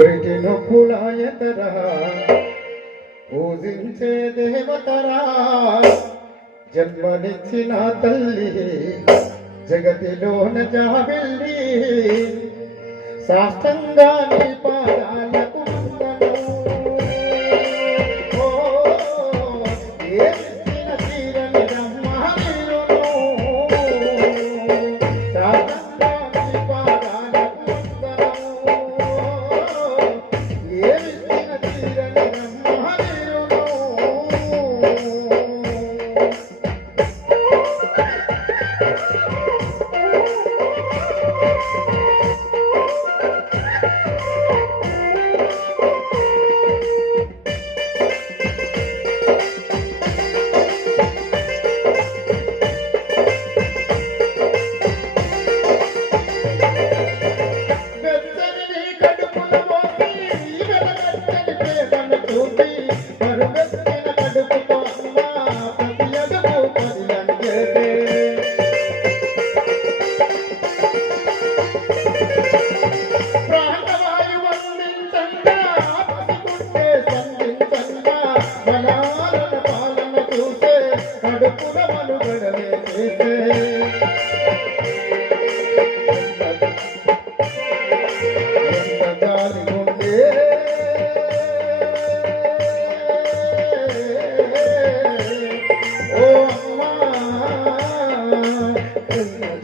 కోరిటెను కులాయతరా పూజించే దేవతరా జన్మనిచ్చిన తల్లి జగతిలోన జాబిల్లి సాష్టంగా నీ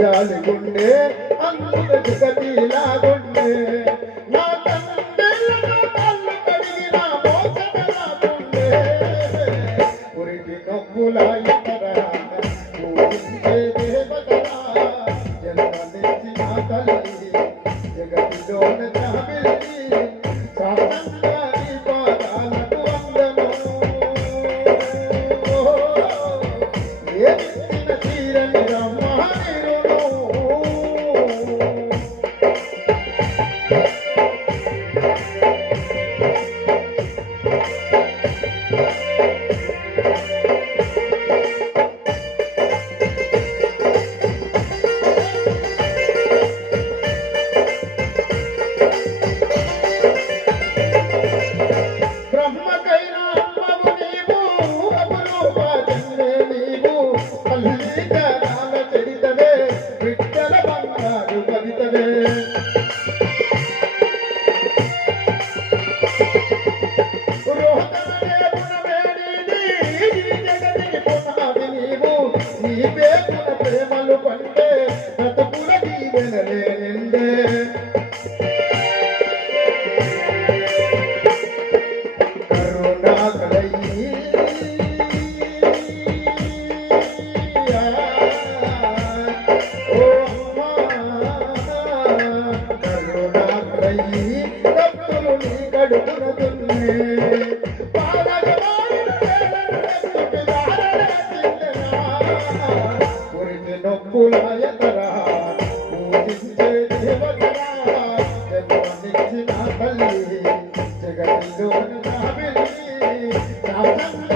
జాలి గుండె అందుకు కటీలాగో Yeah. Hallelujah. తల్లి రక్తము నీ కడుపున తుల్లి పురిటి నొప్పులాయ తరా పూజించే దేవతరా జన్మనిచ్చిన తల్లి జగతిలో నా తల్లి.